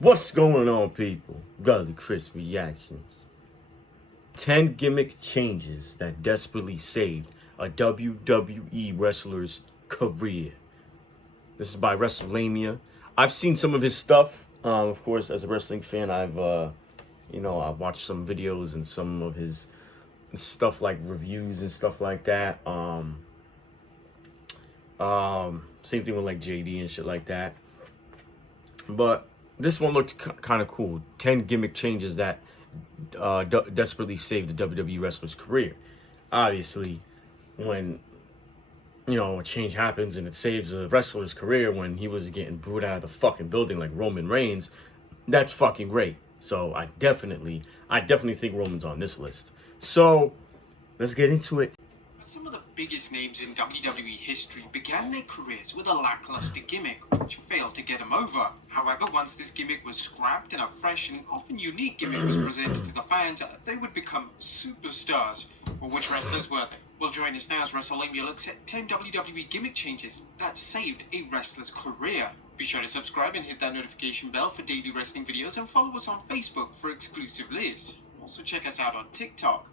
What's going on, people? Gully Chris Reactions. 10 gimmick changes that desperately saved a WWE wrestler's career. This is by WrestleMania. I've seen some of his stuff. Of course, as a wrestling fan, I've watched some videos and some of his stuff like reviews and stuff like that. Same thing with like JD and shit like that. But this one looked kind of cool. 10 gimmick changes that desperately saved the WWE wrestler's career. Obviously, when a change happens and it saves a wrestler's career when he was getting booed out of the fucking building like Roman Reigns, that's fucking great. So I definitely think Roman's on this list. So let's get into it. Some of the biggest names in WWE history began their careers with a lackluster gimmick, which failed to get them over. However, once this gimmick was scrapped and a fresh and often unique gimmick was presented to the fans, they would become superstars. Well, which wrestlers were they? Well, join us now as WrestleMania looks at 10 WWE gimmick changes that saved a wrestler's career. Be sure to subscribe and hit that notification bell for daily wrestling videos, and follow us on Facebook for exclusive lists. Also check us out on TikTok.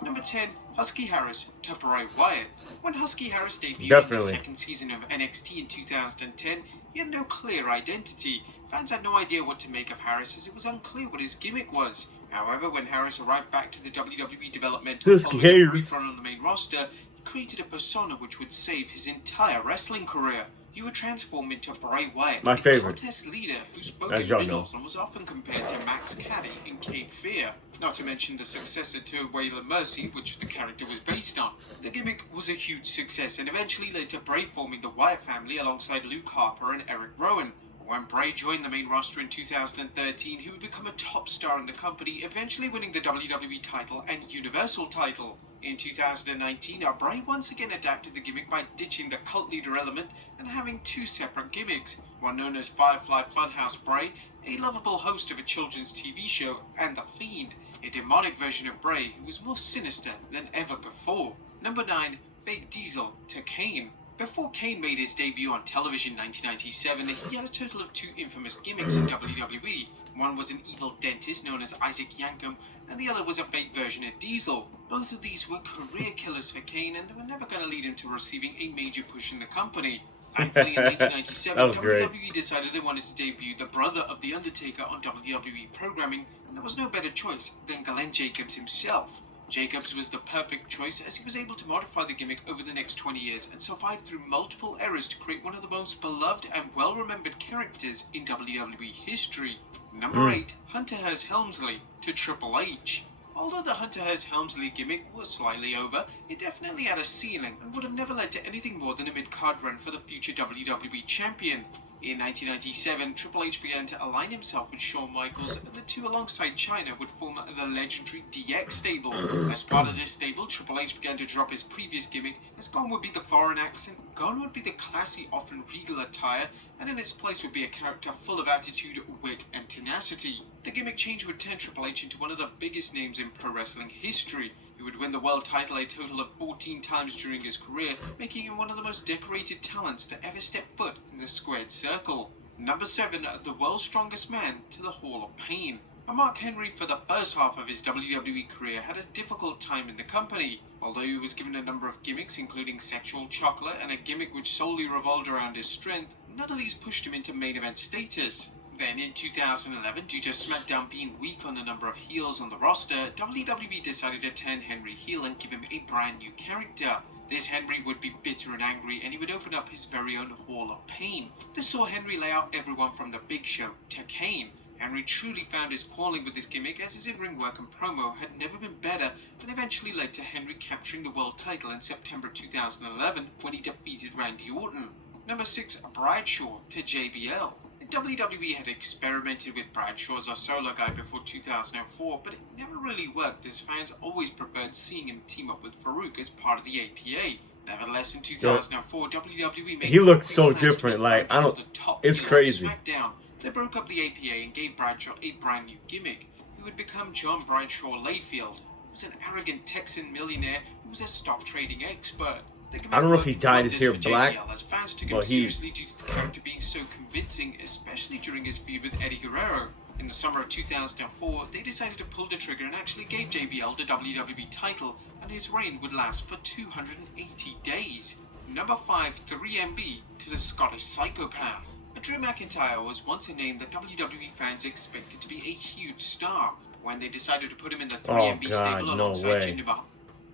Number 10, Husky Harris to Bray Wyatt. When Husky Harris debuted in the second season of NXT in 2010, he had no clear identity. Fans had no idea what to make of Harris, as it was unclear what his gimmick was. However, when Harris arrived back to the WWE developmental following a brief run on the main roster, he created a persona which would save his entire wrestling career. He would transform into Bray Wyatt, my favorite contest leader who spoke in riddles and was often compared to Max Caddy in Cape Fear. Not to mention the successor to Waylon Mercy, which the character was based on. The gimmick was a huge success and eventually led to Bray forming the Wyatt family alongside Luke Harper and Eric Rowan. When Bray joined the main roster in 2013, he would become a top star in the company, eventually winning the WWE title and Universal title. In 2019, Bray once again adapted the gimmick by ditching the cult leader element and having two separate gimmicks, one known as Firefly Funhouse Bray, a lovable host of a children's TV show, and The Fiend, a demonic version of Bray who was more sinister than ever before. Number 9, Big Diesel to Kane. Before Kane made his debut on television in 1997, he had a total of two infamous gimmicks in WWE. One was an evil dentist known as Isaac Yankem, and the other was a fake version of Diesel. Both of these were career killers for Kane, and they were never going to lead him to receiving a major push in the company. Thankfully, in 1997, WWE decided they wanted to debut the brother of The Undertaker on WWE programming, and there was no better choice than Glenn Jacobs himself. Jacobs was the perfect choice, as he was able to modify the gimmick over the next 20 years and survive through multiple errors to create one of the most beloved and well-remembered characters in WWE history. Number 8, Hunter Hearst Helmsley to Triple H. Although the Hunter Hearst Helmsley gimmick was slightly over, it definitely had a ceiling and would have never led to anything more than a mid-card run for the future WWE champion. In 1997, Triple H began to align himself with Shawn Michaels, and the two alongside Chyna would form the legendary DX stable. As part of this stable, Triple H began to drop his previous gimmick, as gone would be the foreign accent, gone would be the classy, often regal attire, and in its place would be a character full of attitude, wit, and tenacity. The gimmick change would turn Triple H into one of the biggest names in pro wrestling history. He would win the world title a total of 14 times during his career, making him one of the most decorated talents to ever step foot in the squared circle. Number 7, the world's strongest man to the Hall of Pain. Mark Henry, for the first half of his WWE career, had a difficult time in the company. Although he was given a number of gimmicks, including sexual chocolate and a gimmick which solely revolved around his strength, none of these pushed him into main event status. Then in 2011, due to SmackDown being weak on the number of heels on the roster, WWE decided to turn Henry heel and give him a brand new character. This Henry would be bitter and angry, and he would open up his very own Hall of Pain. This saw Henry lay out everyone from The Big Show to Kane. Henry truly found his calling with this gimmick, as his in-ring work and promo had never been better, and eventually led to Henry capturing the world title in September 2011 when he defeated Randy Orton. Number 6, Bradshaw to JBL. WWE had experimented with Bradshaw as a solo guy before 2004, but it never really worked, as fans always preferred seeing him team up with Farouk as part of the APA. Nevertheless, in 2004, WWE made he looked so different. Like, I don't. It's crazy. SmackDown. They broke up the APA and gave Bradshaw a brand new gimmick. He would become John Bradshaw Layfield. He was an arrogant Texan millionaire who was a stock trading expert. The I don't know if he gimmick dyed his hair wonders for black, JBL, as fans took him but he. seriously due to the character being so convincing, especially during his feud with Eddie Guerrero. In the summer of 2004, they decided to pull the trigger and actually gave JBL the WWE title, and his reign would last for 280 days. Number 5, 3MB, to the Scottish Psychopath. Drew McIntyre was once a name that WWE fans expected to be a huge star. When they decided to put him in the 3MB stable alongside Jinder Mahal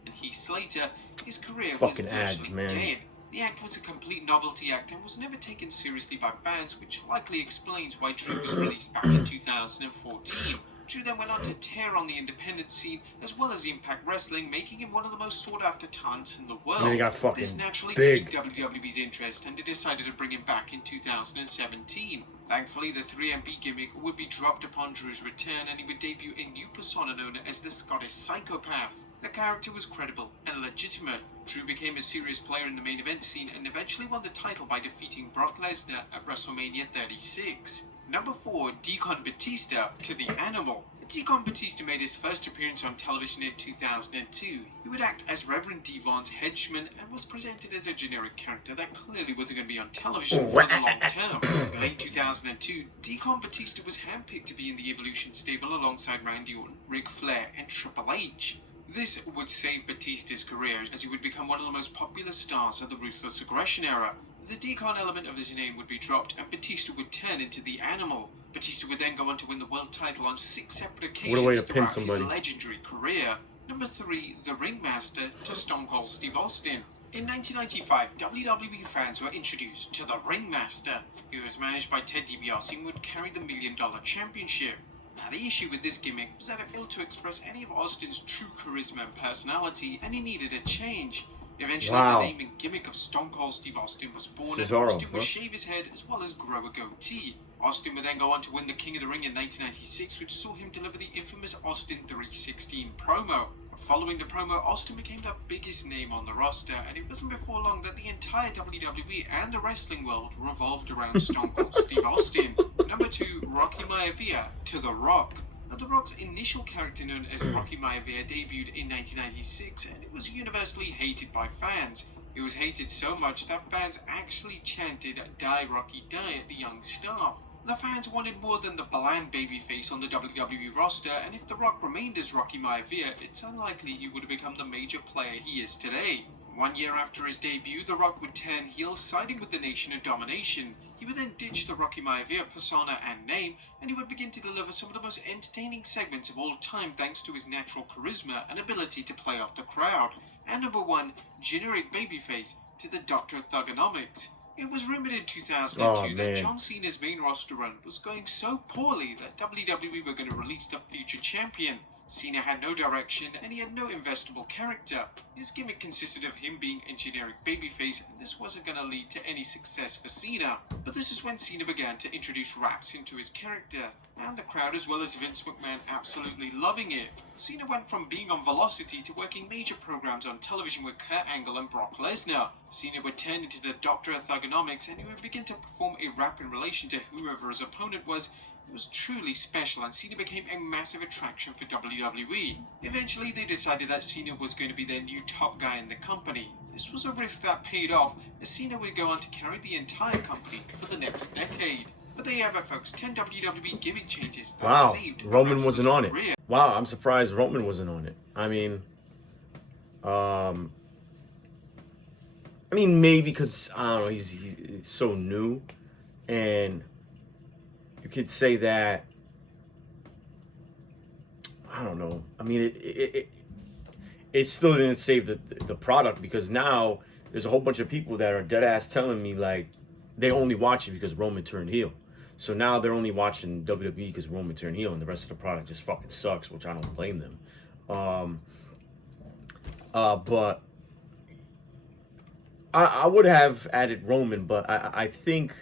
and Heath Slater, his career Fucking was ads, virtually man. dead. The act was a complete novelty act and was never taken seriously by fans, which likely explains why Drew was released back in 2014. Drew then went on to tear on the independent scene as well as Impact Wrestling, making him one of the most sought-after talents in the world. And he got fucking this naturally big. piqued WWE's interest, and they decided to bring him back in 2017. Thankfully, the 3MB gimmick would be dropped upon Drew's return, and he would debut a new persona known as the Scottish Psychopath. The character was credible and legitimate. Drew became a serious player in the main event scene and eventually won the title by defeating Brock Lesnar at WrestleMania 36. Number 4, Deacon Batista, to the Animal. Deacon Batista made his first appearance on television in 2002. He would act as Reverend Devon's henchman and was presented as a generic character that clearly wasn't going to be on television for the long term. In late 2002, Deacon Batista was handpicked to be in the Evolution stable alongside Randy Orton, Ric Flair, and Triple H. This would save Batista's career as he would become one of the most popular stars of the Ruthless Aggression era. The Deacon element of his name would be dropped and Batista would turn into the Animal. Batista would then go on to win the world title on 6 separate occasions throughout his legendary career. Number 3, the Ringmaster, to Stone Cold Steve Austin. In 1995, WWE fans were introduced to the Ringmaster. He was managed by Ted DiBiase and would carry the $1 Million Championship. Now, the issue with this gimmick was that it failed to express any of Austin's true charisma and personality, and he needed a change. Eventually, the name and gimmick of Stone Cold Steve Austin was born, and Austin would shave his head as well as grow a goatee. Austin would then go on to win the King of the Ring in 1996, which saw him deliver the infamous Austin 316 promo. Following the promo, Austin became the biggest name on the roster, and it wasn't before long that the entire WWE and the wrestling world revolved around Stone Cold Steve Austin. Number 2, Rocky Maivia, to The Rock. Now, The Rock's initial character, known as Rocky Maivia, debuted in 1996, and it was universally hated by fans. It was hated so much that fans actually chanted "Die Rocky Die" at the young star. The fans wanted more than the bland babyface on the WWE roster, and if The Rock remained as Rocky Maivia, it's unlikely he would have become the major player he is today. 1 year after his debut, The Rock would turn heel, siding with the Nation of Domination. He would then ditch the Rocky Maivia persona and name, and he would begin to deliver some of the most entertaining segments of all time thanks to his natural charisma and ability to play off the crowd. And number 1, generic babyface, to the Doctor of Thugonomics. It was rumored in 2002 that John Cena's main roster run was going so poorly that WWE were going to release the future champion. Cena had no direction and he had no investable character. His gimmick consisted of him being a generic babyface, and this wasn't going to lead to any success for Cena. But this is when Cena began to introduce raps into his character, and the crowd as well as Vince McMahon absolutely loving it. Cena went from being on Velocity to working major programs on television with Kurt Angle and Brock Lesnar. Cena would turn into the Doctor of Thugonomics, and he would begin to perform a rap in relation to whoever his opponent was. It was truly special, and Cena became a massive attraction for WWE. Eventually, they decided that Cena was going to be their new top guy in the company. This was a risk that paid off, as Cena would go on to carry the entire company for the next decade. But there you have it, folks. 10 WWE gimmick changes that saved Roman wasn't on career. it. Wow, I'm surprised Roman wasn't on it. I mean, maybe because, I don't know, he's so new, and you could say that, I don't know. I mean, it still didn't save the product, because now there's a whole bunch of people that are dead ass telling me like they only watch it because Roman turned heel. So now they're only watching WWE because Roman turned heel, and the rest of the product just fucking sucks, which I don't blame them. But I would have added Roman, but I think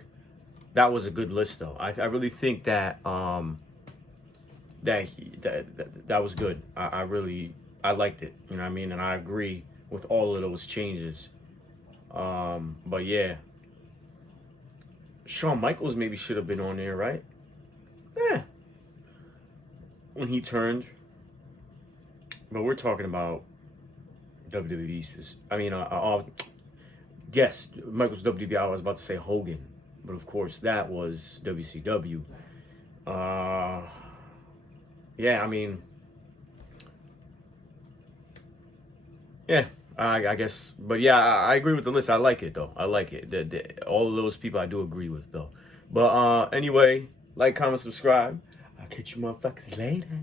that was a good list, though. I really think that that was good. I liked it. You know what I mean? And I agree with all of those changes. But yeah, Shawn Michaels maybe should have been on there, right? Yeah, when he turned. But we're talking about WWE. I mean, Yes, Michael's WWI. I was about to say Hogan, but of course that was WCW. Yeah, I mean, yeah, I guess, but yeah, I agree with the list. I like it though. I like it. All of those people I do agree with though. But anyway, like, comment, subscribe. I'll catch you motherfuckers later.